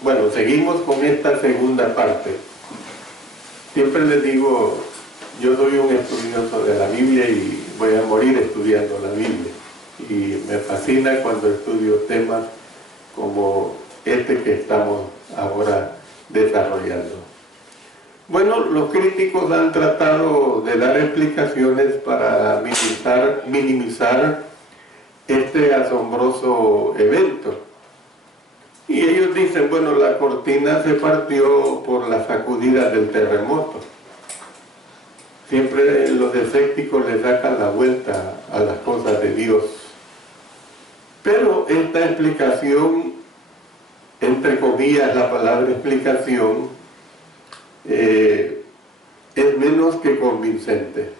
Bueno, seguimos con esta segunda parte. Siempre les digo, yo soy un estudioso de la Biblia y voy a morir estudiando la Biblia. Y me fascina cuando estudio temas como este que estamos ahora desarrollando. Bueno, los críticos han tratado de dar explicaciones para minimizar este asombroso evento. Y ellos dicen, bueno, la cortina se partió por la sacudida del terremoto. Siempre los escépticos le sacan la vuelta a las cosas de Dios. Pero esta explicación, entre comillas la palabra explicación, es menos que convincente.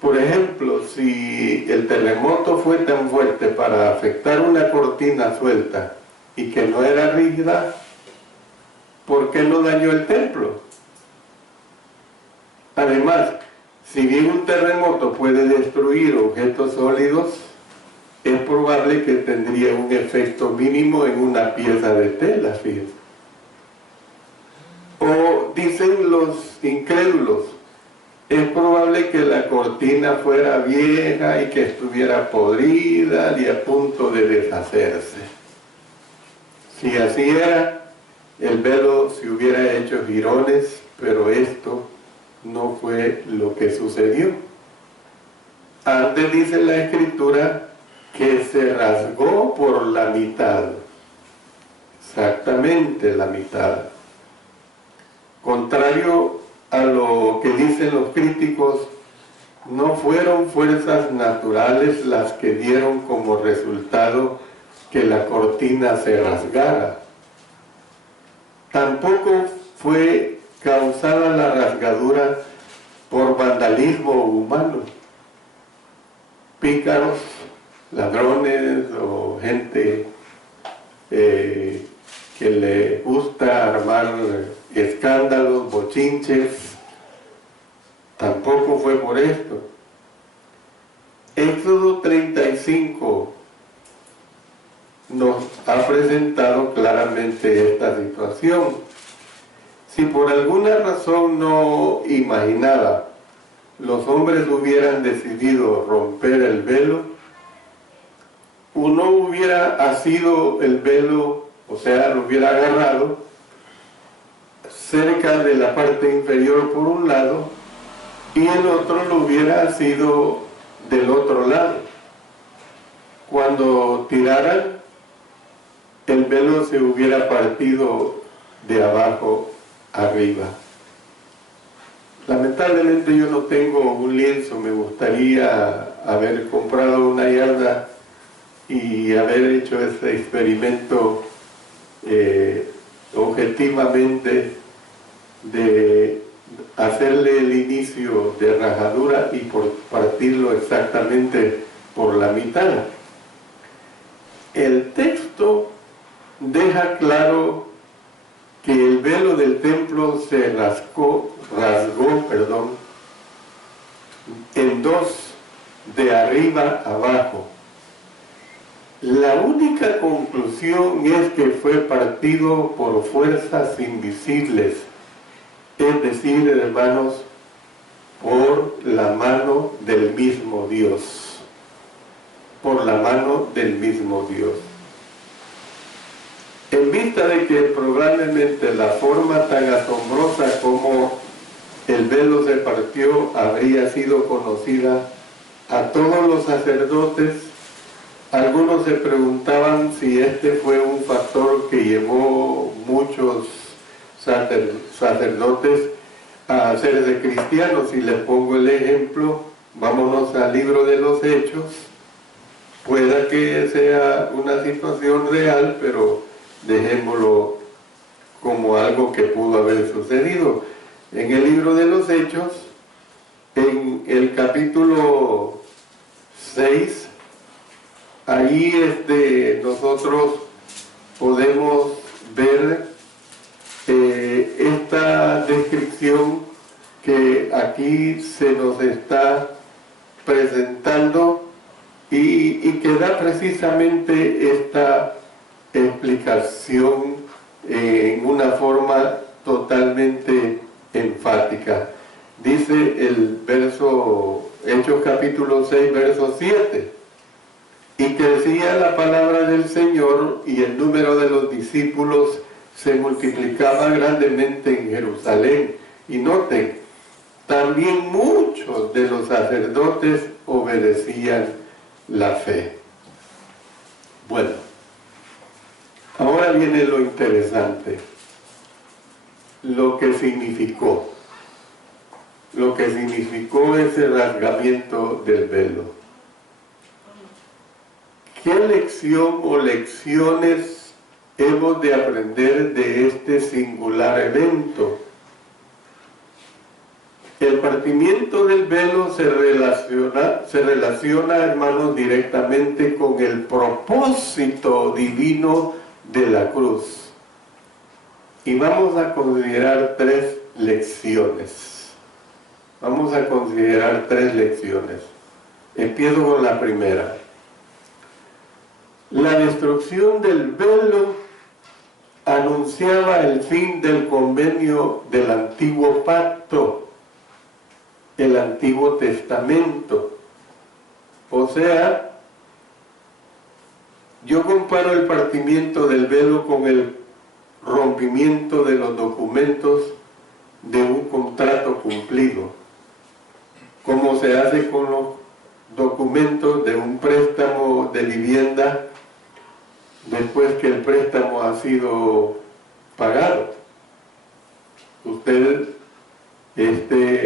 Por ejemplo, si el terremoto fue tan fuerte para afectar una cortina suelta y que no era rígida, ¿por qué no dañó el templo? Además, si bien un terremoto puede destruir objetos sólidos, es probable que tendría un efecto mínimo en una pieza de tela, fíjense. O dicen los incrédulos, es probable que la cortina fuera vieja y que estuviera podrida y a punto de deshacerse. Si así era, el velo se hubiera hecho jirones, pero esto no fue lo que sucedió. Antes dice la Escritura que se rasgó por la mitad, exactamente la mitad. Contrario a lo que dicen los críticos, no fueron fuerzas naturales las que dieron como resultado que la cortina se rasgara. Tampoco fue causada la rasgadura por vandalismo humano. Pícaros, ladrones o gente que le gusta armar escándalos, bochinches, tampoco fue por esto. Éxodo 35 nos ha presentado claramente esta situación. Si por alguna razón no imaginada los hombres hubieran decidido romper el velo, uno hubiera asido el velo, o sea, lo hubiera agarrado cerca de la parte inferior por un lado y el otro lo hubiera asido del otro lado. Cuando tiraran, el velo se hubiera partido de abajo arriba. Lamentablemente yo no tengo un lienzo, me gustaría haber comprado una yarda y haber hecho este experimento objetivamente de hacerle el inicio de rajadura y por partirlo exactamente por la mitad. El texto deja claro que el velo del templo se rasgó, en dos, de arriba abajo. La única conclusión es que fue partido por fuerzas invisibles, es decir, hermanos, por la mano del mismo Dios. Por la mano del mismo Dios. En vista de que probablemente la forma tan asombrosa como el velo se partió habría sido conocida a todos los sacerdotes, algunos se preguntaban si este fue un factor que llevó muchos sacerdotes a hacerse cristianos. Y les pongo el ejemplo, vámonos al libro de los Hechos. Pueda que sea una situación real, pero dejémoslo como algo que pudo haber sucedido. En el libro de los Hechos, en el capítulo 6, ahí nosotros podemos ver esta descripción que aquí se nos está presentando y que da precisamente esta explicación en una forma totalmente enfática. Dice el verso, Hechos capítulo 6, verso 7, y crecía la palabra del Señor y el número de los discípulos se multiplicaba grandemente en Jerusalén. Y noten, también muchos de los sacerdotes obedecían la fe. Bueno, ahora viene lo interesante, lo que significó ese rasgamiento del velo. ¿Qué lección o lecciones hemos de aprender de este singular evento? El partimiento del velo se relaciona, hermanos, directamente con el propósito divino de la cruz. Y vamos a considerar tres lecciones. Empiezo con la primera. La destrucción del velo anunciaba el fin del convenio del antiguo pacto, el Antiguo Testamento. O sea, yo comparo el partimiento del velo con el rompimiento de los documentos de un contrato cumplido, como se hace con los documentos de un préstamo de vivienda después que el préstamo ha sido pagado. Usted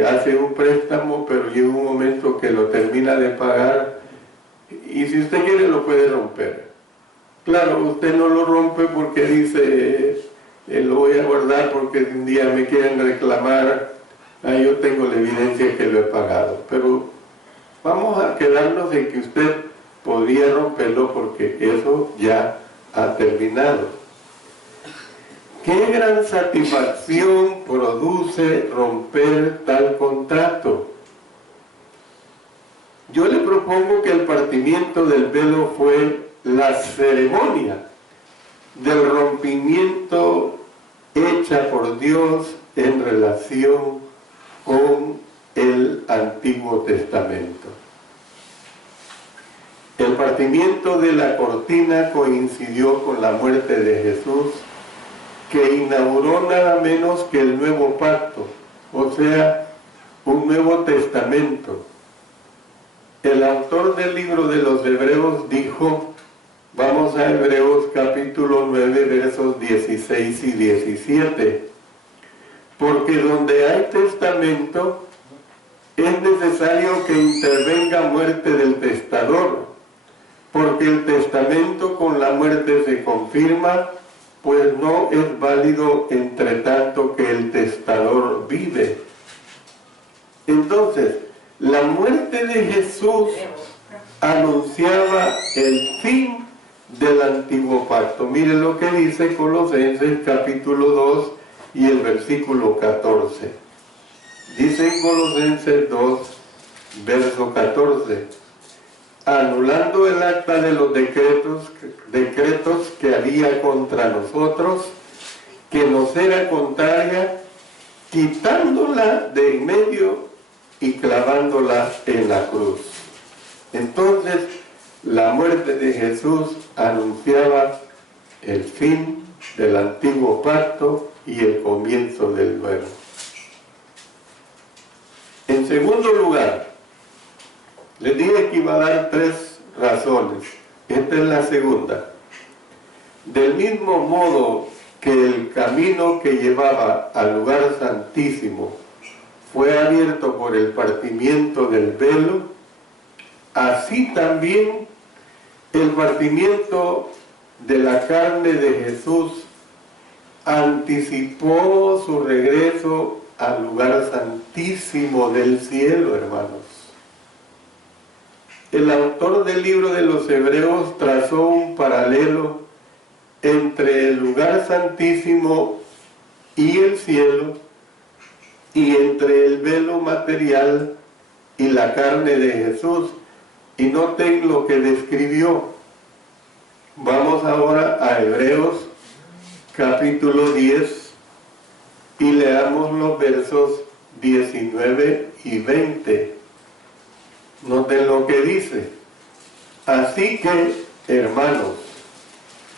hace un préstamo, pero llega un momento que lo termina de pagar y si usted quiere lo puede romper. Claro, usted no lo rompe porque dice, lo voy a guardar porque si un día me quieren reclamar, yo tengo la evidencia que lo he pagado. Pero vamos a quedarnos en que usted podría romperlo porque eso ya ha terminado. ¿Qué gran satisfacción produce romper tal contrato? Yo le propongo que el partimiento del velo fue la ceremonia del rompimiento hecha por Dios en relación con el Antiguo Testamento. El partimiento de la cortina coincidió con la muerte de Jesús, que inauguró nada menos que el nuevo pacto, o sea, un nuevo testamento. El autor del libro de los Hebreos dijo, vamos a Hebreos capítulo 9, versos 16 y 17, porque donde hay testamento, es necesario que intervenga muerte del testador, porque el testamento con la muerte se confirma, pues no es válido entre tanto que el testador vive. Entonces, la muerte de Jesús anunciaba el fin del antiguo pacto. Miren lo que dice Colosenses capítulo 2 y el versículo 14. Dice en Colosenses 2, verso 14, anulando el acta de los decretos que había contra nosotros, que nos era contraria, quitándola de en medio y clavándola en la cruz. Entonces, la muerte de Jesús anunciaba el fin del antiguo pacto y el comienzo del nuevo. En segundo lugar, les dije que iba a dar tres razones. Esta es la segunda. Del mismo modo que el camino que llevaba al lugar santísimo fue abierto por el partimiento del velo, así también el partimiento de la carne de Jesús anticipó su regreso al lugar santísimo del cielo, hermanos. El autor del libro de los Hebreos trazó un paralelo entre el lugar santísimo y el cielo, y entre el velo material y la carne de Jesús. Y noten lo que describió. Vamos ahora a Hebreos capítulo 10 y leamos los versos 19 y 20. Noten lo que dice. Así que, hermanos,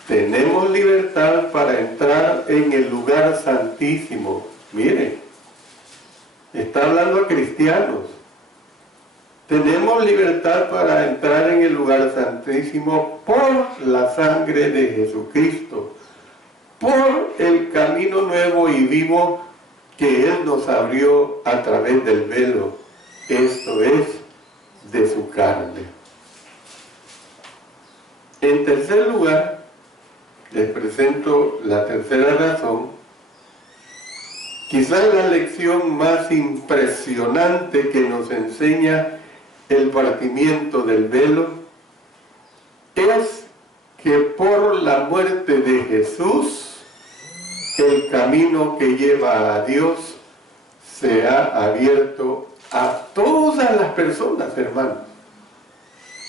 tenemos libertad para entrar en el lugar santísimo. Miren, está hablando a cristianos. Tenemos libertad para entrar en el lugar santísimo por la sangre de Jesucristo, por el camino nuevo y vivo que Él nos abrió a través del velo, esto es, de su carne. En tercer lugar, les presento la tercera razón, quizás la lección más impresionante que nos enseña el partimiento del velo, es que por la muerte de Jesús, el camino que lleva a Dios se ha abierto a todas las personas, hermanos.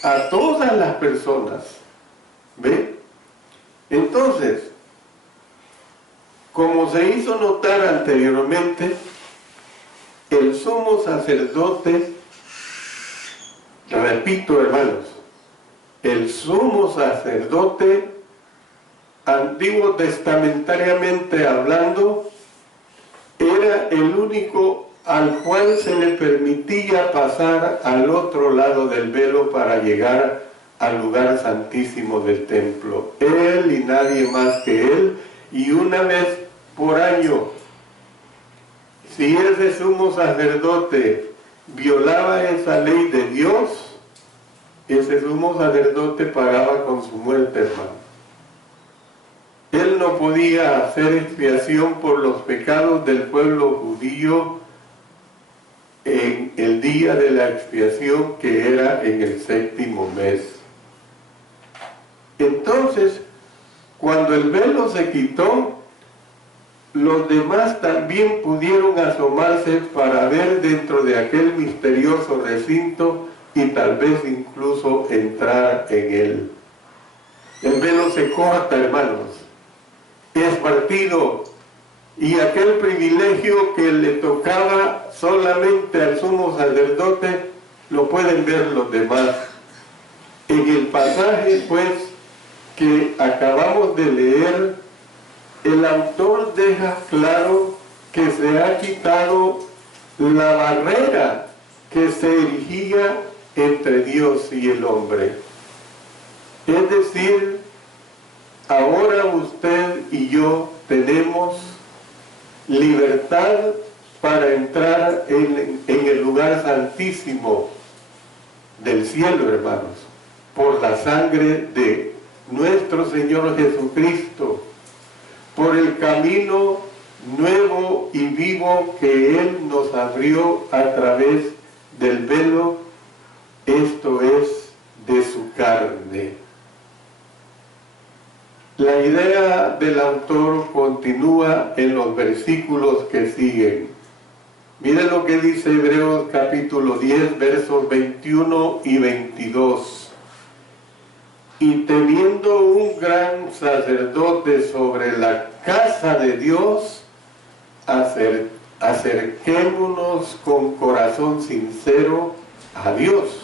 A todas las personas. ¿Ve? Entonces, como se hizo notar anteriormente, el sumo sacerdote, repito, hermanos, el sumo sacerdote, antiguo testamentariamente hablando, era el único al cual se le permitía pasar al otro lado del velo para llegar al lugar santísimo del templo. Él y nadie más que él, y una vez por año. Si ese sumo sacerdote violaba esa ley de Dios, ese sumo sacerdote pagaba con su muerte, hermano. Él no podía hacer expiación por los pecados del pueblo judío en el día de la expiación, que era en el séptimo mes. Entonces, cuando el velo se quitó, los demás también pudieron asomarse para ver dentro de aquel misterioso recinto y tal vez incluso entrar en él. El velo se corta, hermanos, es partido, y aquel privilegio que le tocaba solamente al sumo sacerdote lo pueden ver los demás. En el pasaje, pues, que acabamos de leer, el autor deja claro que se ha quitado la barrera que se erigía entre Dios y el hombre. Es decir, ahora usted y yo tenemos libertad para entrar en el lugar santísimo del cielo, hermanos, por la sangre de nuestro Señor Jesucristo, por el camino nuevo y vivo que Él nos abrió a través del velo, esto es, de su carne. La idea del autor continúa en los versículos que siguen. Miren lo que dice Hebreos capítulo 10, versos 21 y 22. Y teniendo un gran sacerdote sobre la casa de Dios, acerquémonos con corazón sincero a Dios,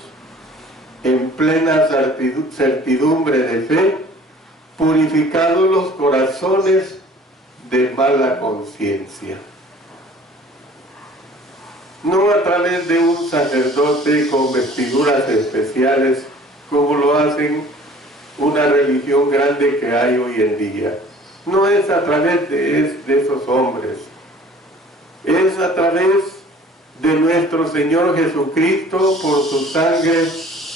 en plena certidumbre de fe, purificados los corazones de mala conciencia. No a través de un sacerdote con vestiduras especiales, como lo hacen una religión grande que hay hoy en día. No es a través de esos hombres. Es a través de nuestro Señor Jesucristo por su sangre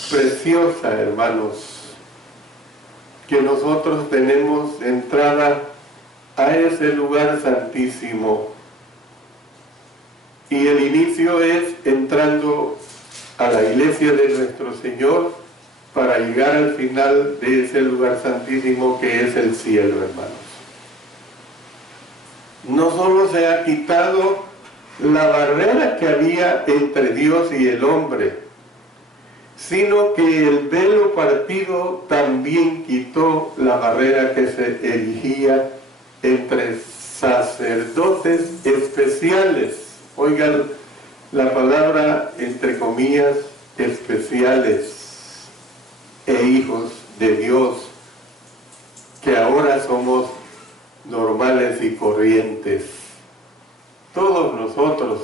preciosa, hermanos, que nosotros tenemos entrada a ese lugar santísimo. Y el inicio es entrando a la iglesia de nuestro Señor para llegar al final de ese lugar santísimo que es el cielo, hermanos. No solo se ha quitado la barrera que había entre Dios y el hombre, sino que el velo partido también quitó la barrera que se erigía entre sacerdotes especiales. Oigan la palabra, entre comillas, especiales, e hijos de Dios, que ahora somos normales y corrientes. Todos nosotros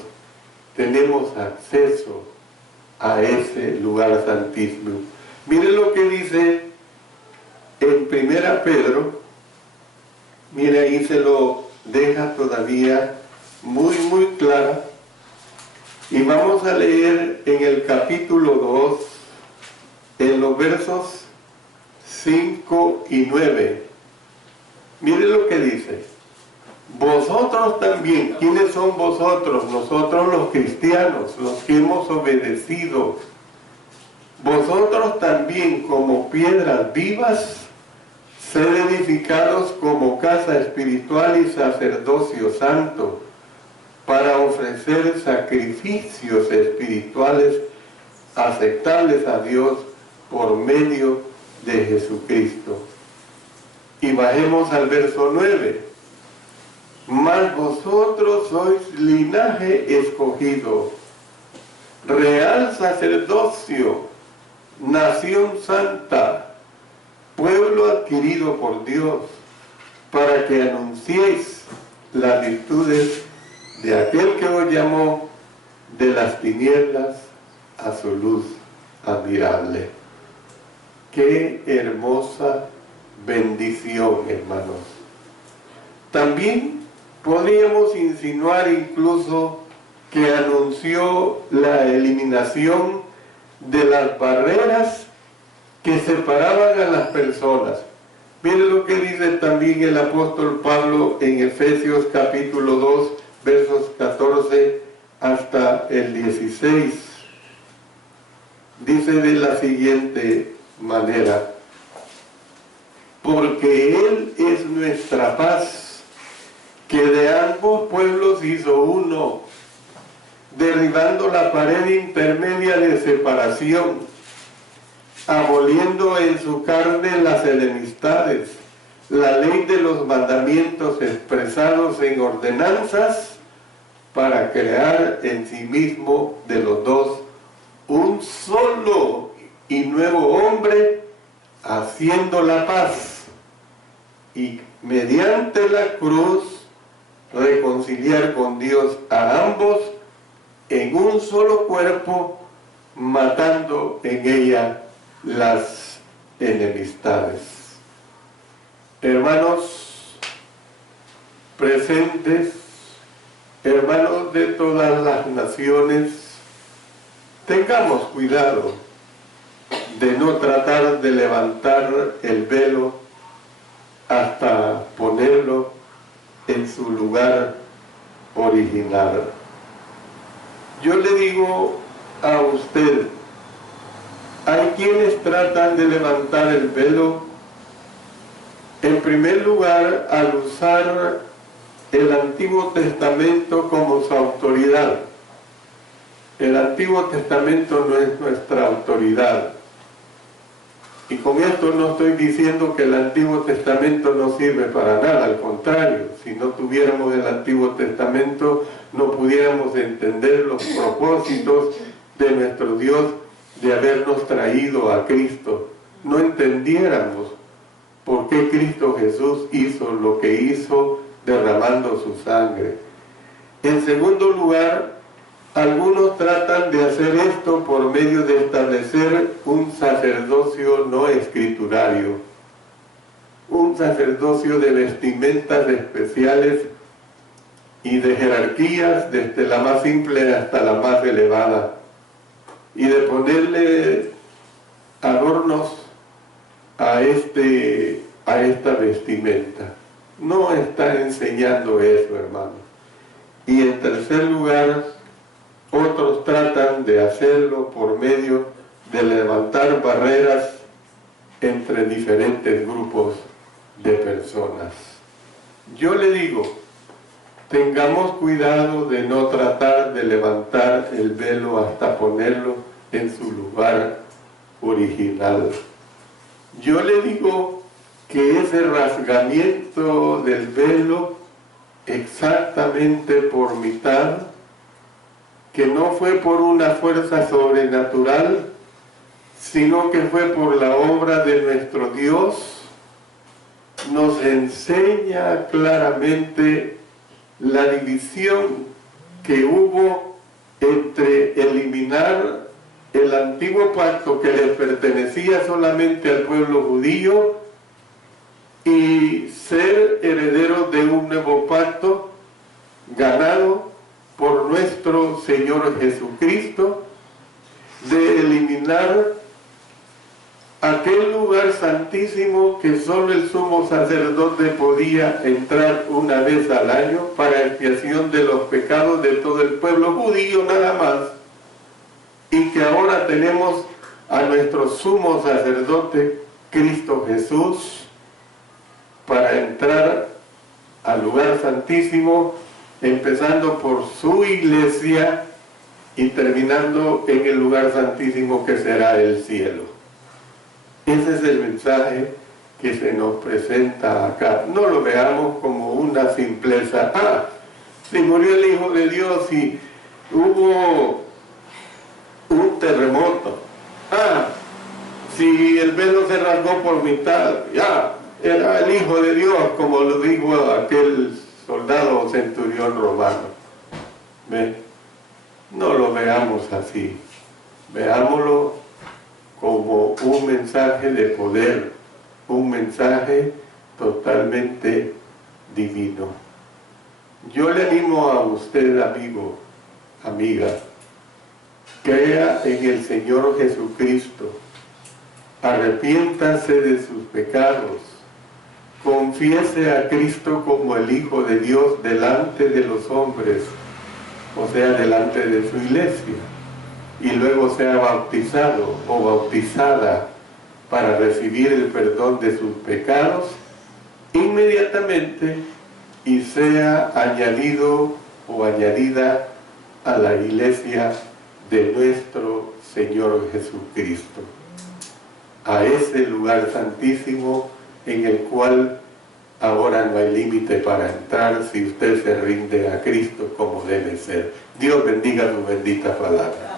tenemos acceso a ese lugar santísimo. Miren lo que dice en 1 Pedro, mire, ahí se lo deja todavía muy clara. Y vamos a leer en el capítulo 2, en los versos 5 y 9. Mire lo que dice. Vosotros también. ¿Quiénes son vosotros? Nosotros los cristianos, los que hemos obedecido. Vosotros también, como piedras vivas, sed edificados como casa espiritual y sacerdocio santo, para ofrecer sacrificios espirituales aceptables a Dios por medio de Jesucristo. Y bajemos al verso 9. Mas vosotros sois linaje escogido, real sacerdocio, nación santa, pueblo adquirido por Dios, para que anunciéis las virtudes de aquel que os llamó de las tinieblas a su luz admirable. Qué hermosa bendición, hermanos. También podríamos insinuar incluso que anunció la eliminación de las barreras que separaban a las personas. Miren lo que dice también el apóstol Pablo en Efesios capítulo 2, versos 14 hasta el 16. Dice de la siguiente manera: porque Él es nuestra paz, que de ambos pueblos hizo uno, derribando la pared intermedia de separación, aboliendo en su carne las enemistades, la ley de los mandamientos expresados en ordenanzas, para crear en sí mismo de los dos un solo y nuevo hombre, haciendo la paz, y mediante la cruz reconciliar con Dios a ambos en un solo cuerpo, matando en ella las enemistades. Hermanos presentes, hermanos de todas las naciones, tengamos cuidado de no tratar de levantar el velo hasta ponerlo en su lugar original. Yo le digo a usted, hay quienes tratan de levantar el velo, en primer lugar, al usar el Antiguo Testamento como su autoridad. El Antiguo Testamento no es nuestra autoridad. Y con esto no estoy diciendo que el Antiguo Testamento no sirve para nada, al contrario, si no tuviéramos el Antiguo Testamento no pudiéramos entender los propósitos de nuestro Dios de habernos traído a Cristo. No entendiéramos por qué Cristo Jesús hizo lo que hizo derramando su sangre. En segundo lugar, algunos tratan de hacer esto por medio de establecer un sacerdocio no escriturario, un sacerdocio de vestimentas especiales y de jerarquías desde la más simple hasta la más elevada, y de ponerle adornos a esta vestimenta. No está enseñando eso, hermano. Y en tercer lugar, otros tratan de hacerlo por medio de levantar barreras entre diferentes grupos de personas. Yo le digo, tengamos cuidado de no tratar de levantar el velo hasta ponerlo en su lugar original. Yo le digo que ese rasgamiento del velo exactamente por mitad, que no fue por una fuerza sobrenatural, sino que fue por la obra de nuestro Dios, nos enseña claramente la división que hubo entre eliminar el antiguo pacto que le pertenecía solamente al pueblo judío y ser herederos de un nuevo pacto ganado por nuestro Señor Jesucristo, de eliminar aquel lugar santísimo que solo el sumo sacerdote podía entrar una vez al año para expiación de los pecados de todo el pueblo judío nada más, y que ahora tenemos a nuestro sumo sacerdote Cristo Jesús para entrar al lugar santísimo, empezando por su iglesia y terminando en el lugar santísimo que será el cielo. Ese es el mensaje que se nos presenta acá. No lo veamos como una simpleza. Si murió el Hijo de Dios y hubo un terremoto. Si el velo se rasgó por mitad, ya, era el Hijo de Dios, como lo dijo aquel soldado centurión romano. ¿Ve? No lo veamos así. Veámoslo como un mensaje de poder, un mensaje totalmente divino. Yo le animo a usted, amigo, amiga, crea en el Señor Jesucristo, arrepiéntase de sus pecados, confiese a Cristo como el Hijo de Dios delante de los hombres, o sea, delante de su iglesia, y luego sea bautizado o bautizada para recibir el perdón de sus pecados inmediatamente y sea añadido o añadida a la iglesia de nuestro Señor Jesucristo, a ese lugar santísimo en el cual ahora no hay límite para entrar si usted se rinde a Cristo como debe ser. Dios bendiga su bendita palabra.